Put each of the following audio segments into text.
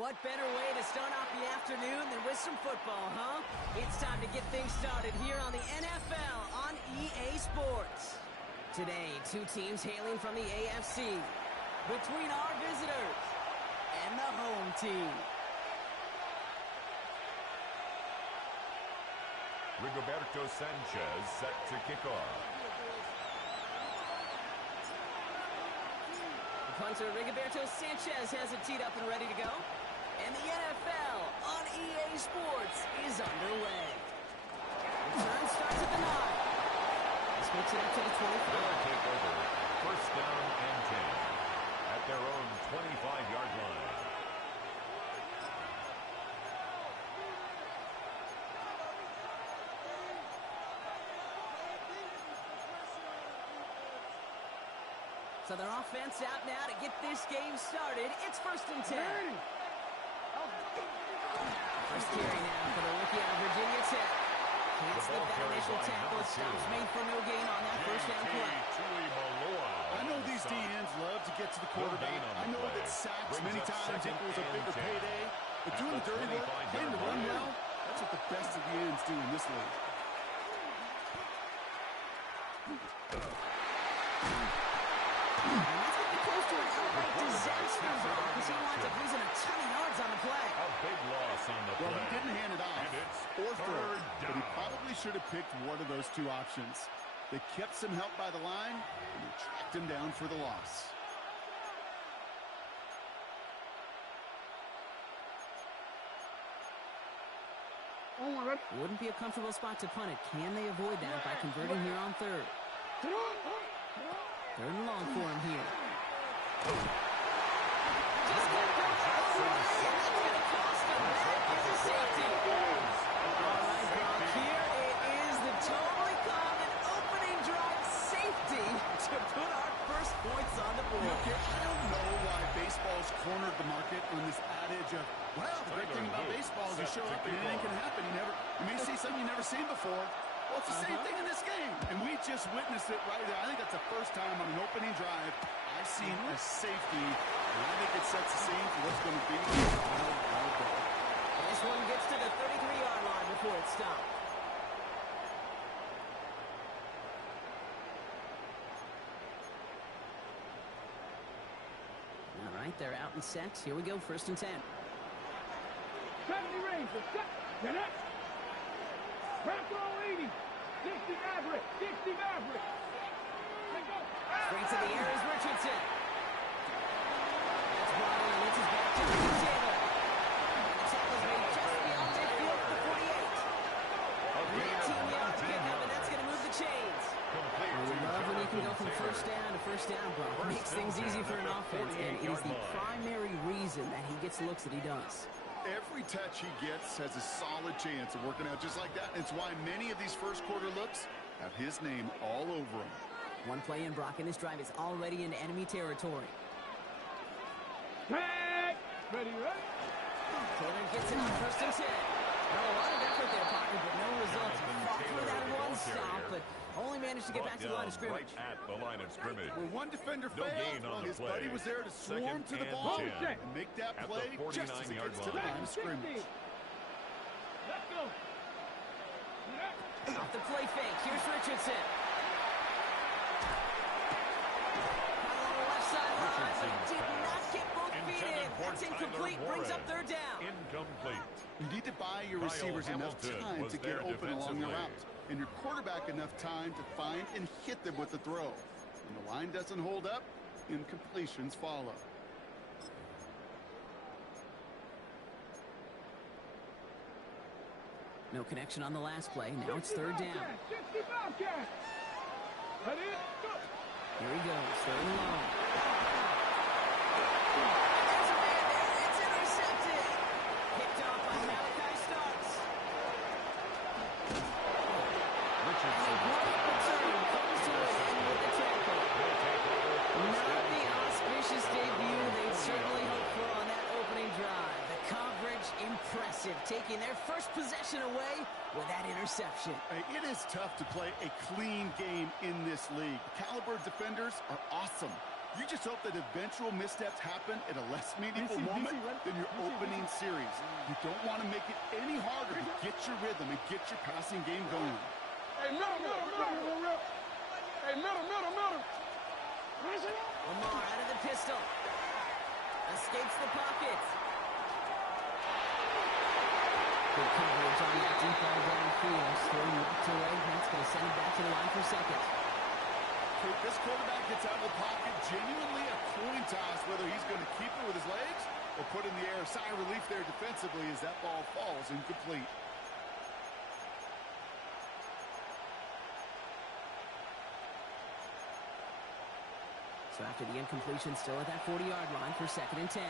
What better way to start off the afternoon than with some football, huh? It's time to get things started here on the NFL on EA Sports. Today, two teams hailing from the AFC. Between our visitors and the home team. Rigoberto Sanchez set to kick off. Punter Rigoberto Sanchez has it teed up and ready to go. And the NFL on EA Sports is underway. Return starts at the 9. This makes it up to the 25. They'll take over. First down and 10 at their own 25-yard line. So their offense out now to get this game started. It's 1st and 10. First carry now for the rookie out of Virginia Tech. Can't slip that initial tackle. Stops made for no gain on that first down play. I know these DNs love to get to the quarterback. I know that sacks many times equals a bigger payday. But doing the dirty work, playing the run well, that's what the best of the ends do in this league. Disaster ball because he winds up losing a ton of yards on the play. A big loss on the play. Well, he didn't hand it off or throw it, but he probably should have picked one of those two options. They kept some help by the line, and they tracked him down for the loss. Wouldn't be a comfortable spot to punt it. Can they avoid that by converting here on 3rd? 3rd and long for him here. Just got that's going to cost him. That is a safety. All right, Brock, here it is the totally common opening drive safety to put our first points on the board. I don't know why baseball's cornered the market on this adage of, well, the great thing about baseball is you show up and anything can happen. You may see something you've never seen before. Well, it's the same thing in this game. And we just witnessed it right there. I think that's the first time on an opening drive I've seen a safety. And I think it sets the scene for what's going to be a wild ball. This one gets to the 33-yard line before it stopped. All right, they're out and set. Here we go, 1st and 10. 70 range, set, connect. Back roll 80. 60 Maverick. 60 Maverick. Straight to the air is Richardson. That's brought in. It's his back to Reed Taylor. The tackle's made just beyond midfield at the 48. 18-yard pickup, and that's going to move the chains. We love when you can go from first down to first down, bro. It makes things easy for an offense, and it is the primary reason that he gets the looks that he does. Every touch he gets has a solid chance of working out just like that. It's why many of these first quarter looks have his name all over them. One play in, Brock, and this drive is already into enemy territory. Tag! Ready, ready? Taylor gets it on 1st and 10. Well, a lot of effort there, partner, but no results. He fought for that one stop, but only managed to get back to the line of scrimmage. Right at the line of scrimmage. When one defender No failed, gain on the his play. buddy was there to swarm to the Second ball and 10 and make that at play the just as it 49-yard gets to the line. line of scrimmage. Let's go. Off the play fake, here's Richardson. On the left sideline, but he did not get both feet in. That's incomplete, brings up 3rd down. Incomplete. You need to buy your receivers enough Hamilton time was to get there open along the defensively. route, and your quarterback enough time to find and hit them with the throw. When the line doesn't hold up, incompletions follow. No connection on the last play. Now it's 3rd down. 60 Bobcat. Ready, go. Here he goes, 3rd and long. It's intercepted. Picked off by Malachi Starks. Richardson. Comes to an end with the tackle. Not the auspicious debut they'd certainly hoped for on that opening drive. The coverage impressive, taking their first possession away with that interception. It is tough to play a clean game in this league. Caliber defenders are awesome. You just hope that eventual missteps happen at a less meaningful moment than your opening series. You don't want to make it any harder to get your rhythm and get your passing game going. Hey, middle. Hey, middle. Lamar out of the pistol. Escapes the pocket. Good coverage on that deep ball downfield. Throwing left to right. That's going to send it back to the line for second. This quarterback gets out of the pocket, genuinely a coin toss whether he's going to keep it with his legs or put in the air. Sigh of relief there defensively as that ball falls incomplete. So after the incompletion, still at that 40-yard line for second and 10.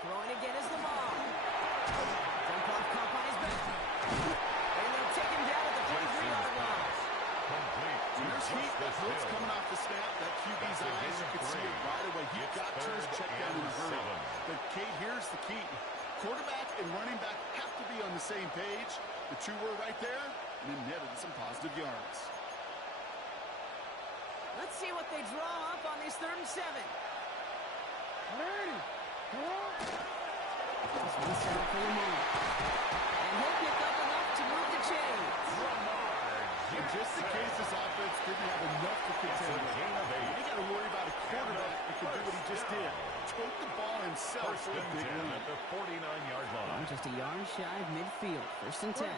Throwing again is Lamar. Dump off caught by his back. And they'll take him down at the 43-yard line. There's heat that hurts coming off the snap. That QB's eyes, you can see it right away. He got to his check down in a hurry. But Kate, here's the key. Quarterback and running back have to be on the same page. The two were right there, and then netted some positive yards. Let's see what they draw up on this 3rd and 7. This one's set up for Lamar. And he'll pick up enough to move the chains. In just in case this offense didn't have enough to contend with, you got to worry about a quarterback that can do what he just did. Tote the ball himself for a big win. At the 49-yard line. Just a yard shy of midfield. 1st and 10.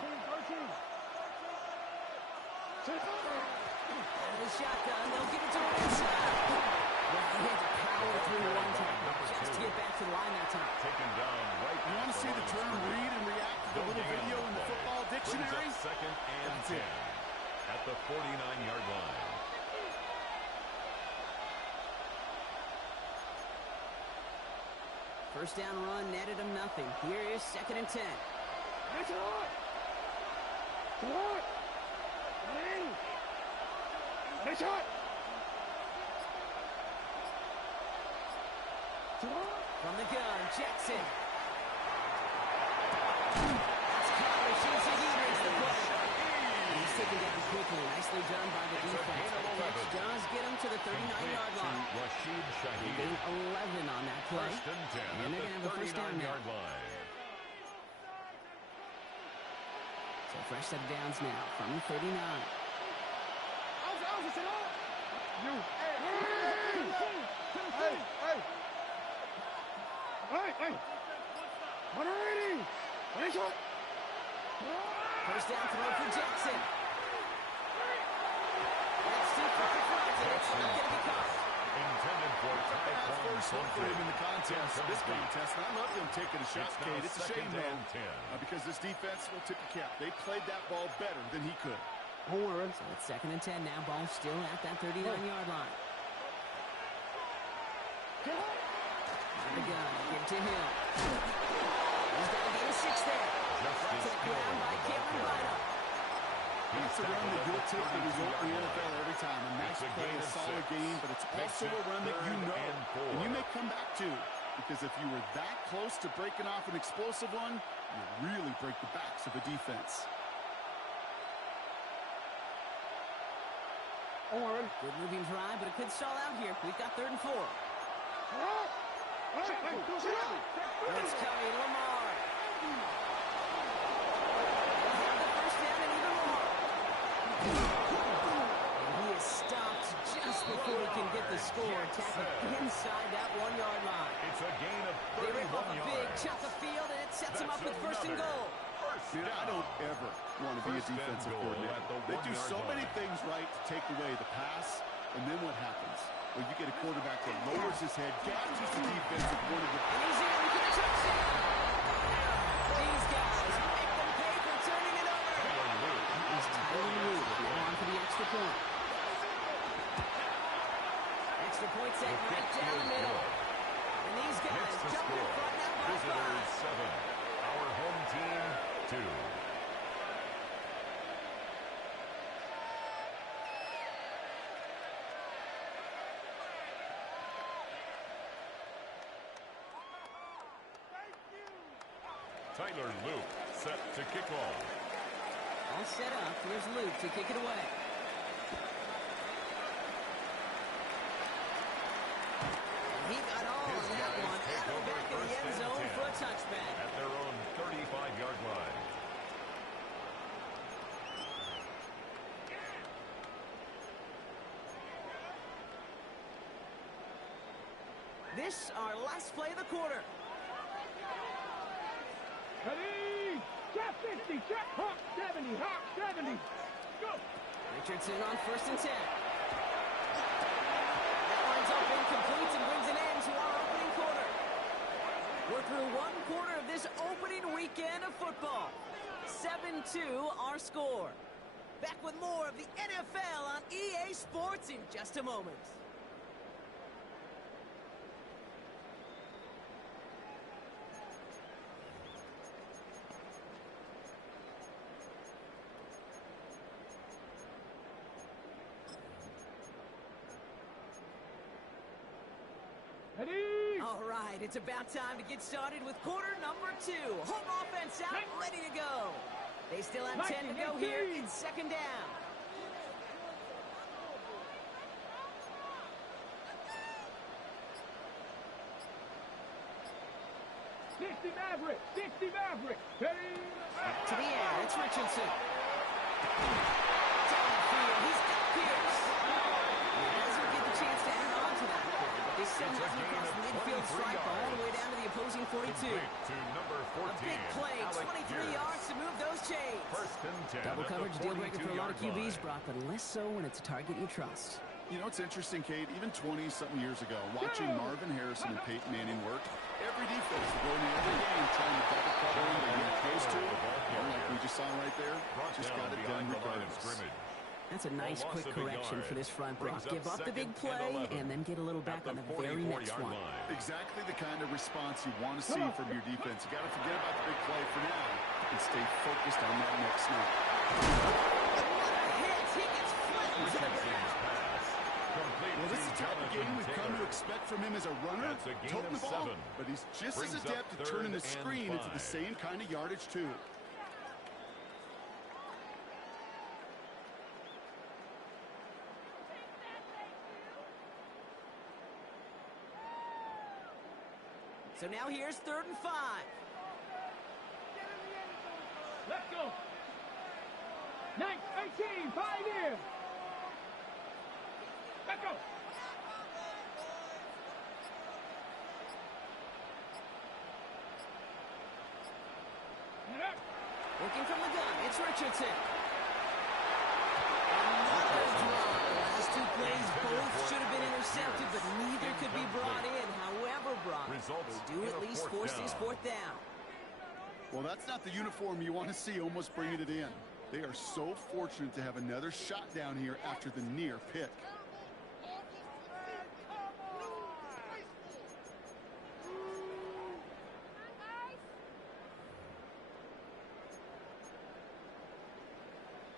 Out of the shotgun, they'll give it to him inside. Well, he had to power through one time just to get back to the line that time. Taken down right. You want to see the term read and react to the little video in the football dictionary? Second and 10 at the 49-yard line. First down run netted him nothing. Here is second and 10. That's it. Nice shot! From the gun, Jackson. That's caught. Rashid Shaheed makes the play. He's taken down quickly. Nicely done by the defense. The catch does get him to the 39-yard line. Rashid Shaheed. Gain 11 on that play. First and 10 And they're going to have a first down now. line. So fresh set of downs now from the 39. First down throw for Jackson. That's too far in front, and it's not going to be caught. Intended for First one for him in the contest. This contest, and I love them taking a shot, Kate. It's a shame, though, because this defense will tip the cap. They played that ball better than he could. So it's second and 10 now. Ball still at that 39-yard line. Out the gun. Give to Hill. He's got to get a 6 there. Brought to the ground by Cameron Bynum. It's a run that will take the result in the NFL every time. A nice play, a solid game, but it's also a run that you know. And you may come back to, because if you were that close to breaking off an explosive one, you really break the backs of a defense. Good moving drive, but it could stall out here. We've got 3rd and 4. Let's carry Lamar. They'll have the first down and even more. And he is stopped just before he can get the score. Tackled inside that 1-yard line. It's a gain of 31 They rip off a big yards. chunk of field, and it sets him up with 1st and goal. Dude, I don't ever want to be a defensive coordinator. They do so many things right to take away the pass, and then what happens? Well, you get a quarterback that lowers his head, gashes the defense with one of the... And he's in for the touchdown. These guys make them pay for turning it over. He's Tyler Luke on for the extra point. Extra point set right down the middle. And these guys jump in front now by 5. 7. Our home team, 2. Tyler Luke set to kick off. All set up. Here's Luke to kick it away. He got all His on that guys one. take Out of the over back of the first end and zone 10 for a touchback. at their own 35-yard line. This our last play of the quarter. Ready? Check 50, check Hawk 70, Hawk 70. Go. Richardson on first and 10. That lines up incomplete and brings an end to our opening quarter. We're through one quarter of this opening weekend of football. 7-2 our score. Back with more of the NFL on EA Sports in just a moment. Ready? All right, it's about time to get started with quarter number 2. Home offense out, ready to go. They still have 10 to go here. It's second down. Sixty Maverick, 60 Maverick. Ready? Back to the air, it's Richardson. Downfield, he's got Pierce. He doesn't get the chance to add on to that play, but they send It's a him gain across of the midfield 23 stripe all the way yards. down to the opposing 42. Complete to number 14. A big play, Alec 23 Pierce. yards to move those chains. First and 10 Double at coverage, the deal breaker for a lot of 42-yard QBs, line. Brock, but less so when it's a target you trust. You know, it's interesting, Kate, even 20-something years ago, watching Marvin Harrison and Peyton Manning work, every defense would go into every game trying to double cover him and get close to him. And like we just saw right there, Brought just down got it behind done the line of regardless. scrimmage. That's a nice loss quick of a correction yard. for this front block. Brings up Give up the big second and play 11 and then get a little back at on the the very next 44-yard one. line. Exactly the kind of response you want to see from your defense. You got to forget about the big play for now and stay focused on that next snap. What a hit! He gets flattened to the Richardson's ground. pass. Complete Well, this is the type of game we've come to Taylor. expect from him as a runner, That's a gain toting of the ball, 7. but he's just Brings as up adept at turning the third and screen into the 5. same kind of yardage, too. So now here's 3rd and 5. Let's go. 18, 5 in. Let's go. Get up. Working from the gun, it's Richardson. Another drop. The last two plays both should have been intercepted, but neither could be brought in. However, Brock, Results they do in at a least fourth force this down. 4th down. Well, that's not the uniform you want to see almost bringing it in. They are so fortunate to have another shot down here after the near pick.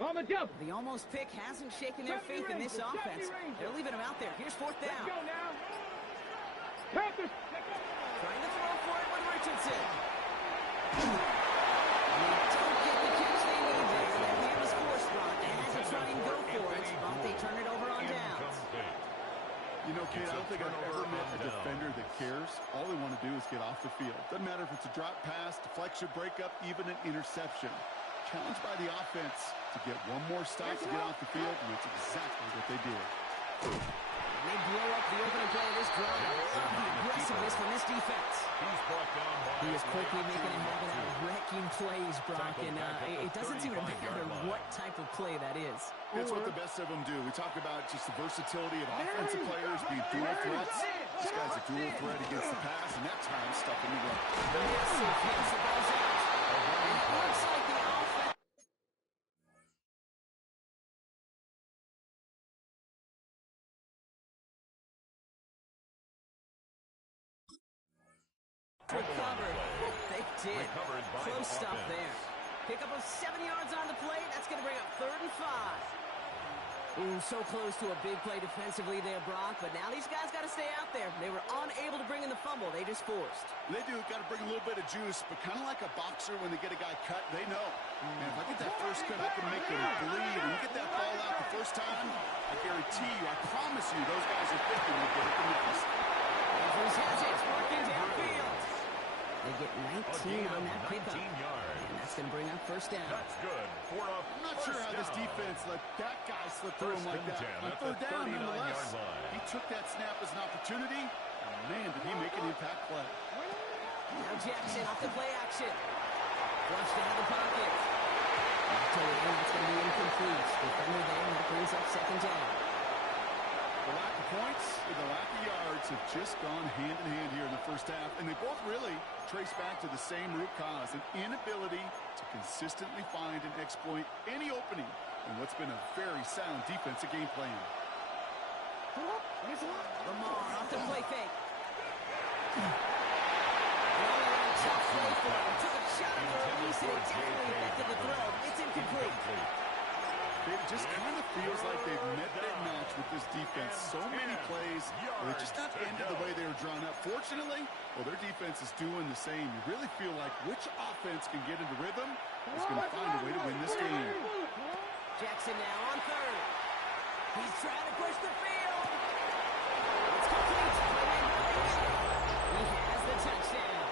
On the double. The almost pick hasn't shaken their faith in this Rangers, offense. 70 Rangers. They're leaving him out there. Here's 4th Let's down. go now. Panthers. Let's go. Trying to throw for it with Richardson. They don't get the catch they need there. That man was forced, Brock. They had to try and go for it, but they turn it over on downs. Incomplete. You know, Kate, It's I a don't think I've turnover ever met on a down. defender that cares. All they want to do is get off the field. Doesn't matter if it's a drop pass, deflection, breakup, even an interception. Challenged by the offense to get one more stop to get off the field, and it's exactly what they did. They blow up the opening play of this drive. Love the aggressiveness from this defense. He's brought down by He is quickly number making a habit out of 2. wrecking plays, Brock, Tackled and back at the it doesn't seem to 35-yard matter line. what type of play that is. That's what the best of them do. We talk about just the versatility of offensive players being dual threats. This guy's a dual threat against the pass, and that time stuff in the run. Massive hits that goes out. And it looks like the offense. Recovered. They did. Recovered by Close the stuff offense. there. Pick up of 7 yards on the play. That's going to bring up 3rd and 5. Ooh, so close to a big play defensively there, Brock. But now these guys got to stay out there. They were unable to bring in the fumble. They just forced. They do. Got to bring a little bit of juice, but kind of like a boxer when they get a guy cut, they know. Man, if I get that first cut, I can make them bleed. And you get that ball out the first time, I guarantee you, I promise you, those guys are thinking they get it the next. Evers has it, working downfield. They get 19 on that pickup. And that's going to bring up first down. That's good for a I'm not sure how this defense let that guy slip through him like that. On third down, nonetheless, he took that snap as an opportunity. And man, did he make an impact play. Now Jackson off the play action. Flushed out of the pocket. Knocked away, that's going to be incomplete. Defender there, and that brings up second down. The lack of points and the lack of yards have just gone hand in hand here in the first half, and they both really trace back to the same root cause, an inability to consistently find and exploit any opening in what's been a very sound defensive game plan. Lamar off the play fake. Tough play for him. Took a shot on the release, and it definitely affected the throw. It's incomplete. It just kind of feels like they've met their match with this defense. So many plays, they just not ended the way they were drawn up. Fortunately, well, their defense is doing the same. You really feel like which offense can get into rhythm is going to find a way to win this game. Jackson now on third. He's trying to push the field. It's complete. He has the touchdown.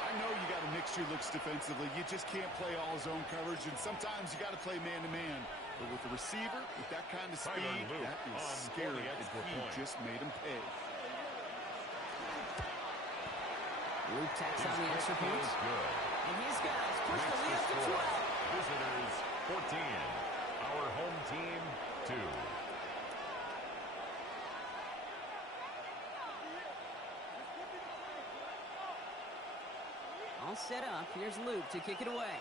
I know you got to mix your looks defensively. You just can't play all zone coverage, and sometimes you got to play man-to-man. But with the receiver, with that kind of speed, that is scary, and he just made him pay. Luke tacks on the extra point. And his guys push the lead up to 12. Visitors 14. Our home team 2. All set up. Here's Luke to kick it away.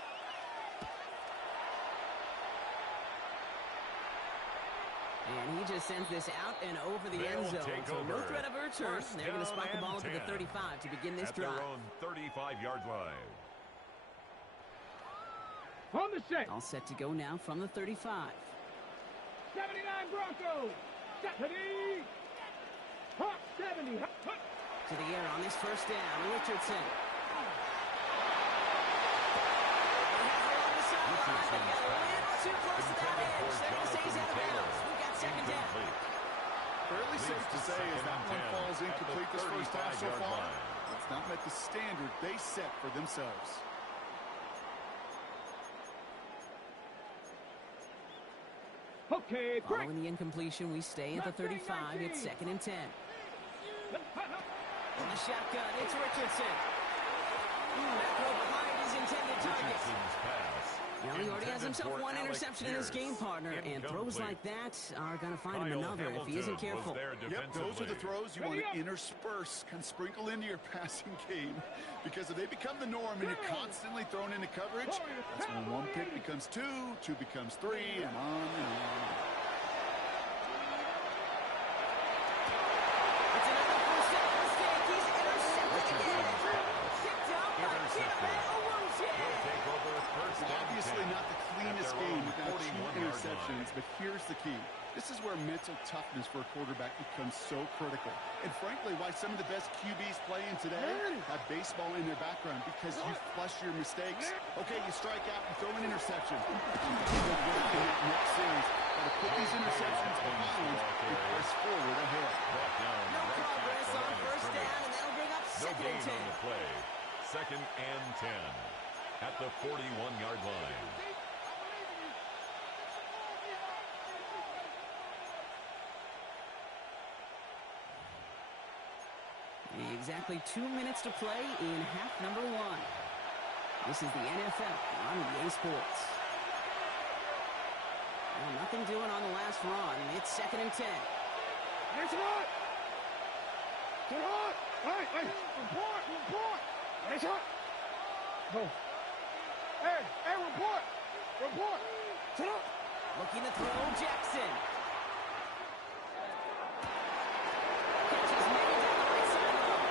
And he just sends this out and over the end zone. So no threat of a return. They're going to spike the ball into the 35 to begin this drive. At their own 35-yard line. On the set. All set to go now from the 35. 79 Broncos. 70. Hawk 70. To the air on this first down. Richardson. Too close to that edge. They're going to say he's out of bounds. We've got second down. Fairly safe to say as that one falls incomplete this first half so far. It's not met the standard they set for themselves. Okay, following the incompletion, we stay at the 35. It's second and 10. On the shotgun, it's Richardson. That throw behind his intended target. Now he already has himself one interception in his game, partner, and throws like that are going to find him another if he isn't careful. Yep, those are the throws you want to intersperse, kind of sprinkle into your passing game, because if they become the norm and you're constantly thrown into coverage, that's when one pick becomes two, two becomes three, and on and on. It's another first down mistake. He's intercepted again. Picked up by Kevin Obviously not the cleanest game without 2 interceptions, but here's the key. This is where mental toughness for a quarterback becomes so critical. And frankly, why some of the best QBs playing today have baseball in their background, because you flush your mistakes. Okay, you strike out, you throw an interception. Next series, got to put these interceptions behind and press forward ahead. No progress on first down, and that'll bring up second and 10. Second and 10 at the 41-yard line. Exactly 2 minutes to play in half number 1. This is the NFL on EA Sports. Well, nothing doing on the last run. It's second and 10. It's hot. Get hot. Hey, report. It's hot. Go. Hey, report. Sit up. Looking to throw, Jackson. Catches made down the right sideline.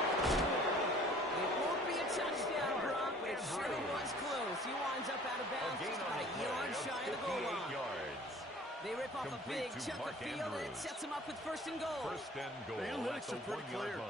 It won't be a touchdown, Brock, but it sure was close. He winds up out of bounds, just about a yard shy of the goal line. They rip off a big chunk of field, and it sets them up with first and goal. The analytics are pretty clear.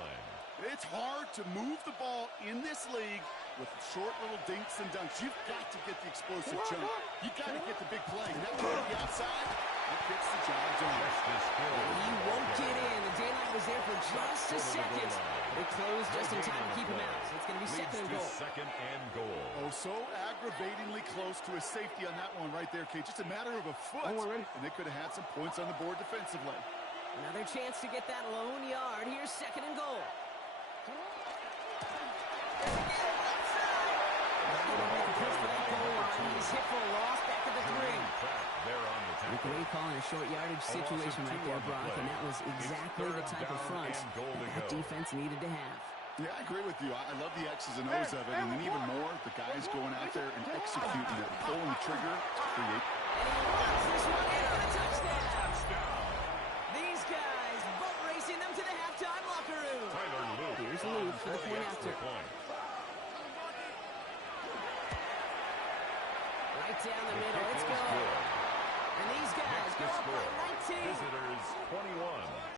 It's hard to move the ball in this league with short little dinks and dunks. You've got to get the explosive jump. You've got to get the big play. That one on the outside, that gets the job done. He won't get in. The daylight was there for just a second. They closed just in time to keep him out. So it's going to be second and goal. Second and goal. Oh, so aggravatingly close to a safety on that one right there, Kate. Just a matter of a foot. And they could have had some points on the board defensively. Another chance to get that lone yard. Here's second and goal. He's hit for a loss back at the 3. You can call in a short yardage situation right there, Brock, and that was exactly the type of front that defense needed to have. Yeah, I agree with you. I love the X's and O's of it, and then even more, the guys going out there and executing it, pulling the trigger to create. And he wants this one in for a touchdown. These guys boat racing them to the halftime locker room. Here's Luke for the point after. Right down the middle. Let's go. And these guys go up by 19. Visitors 21.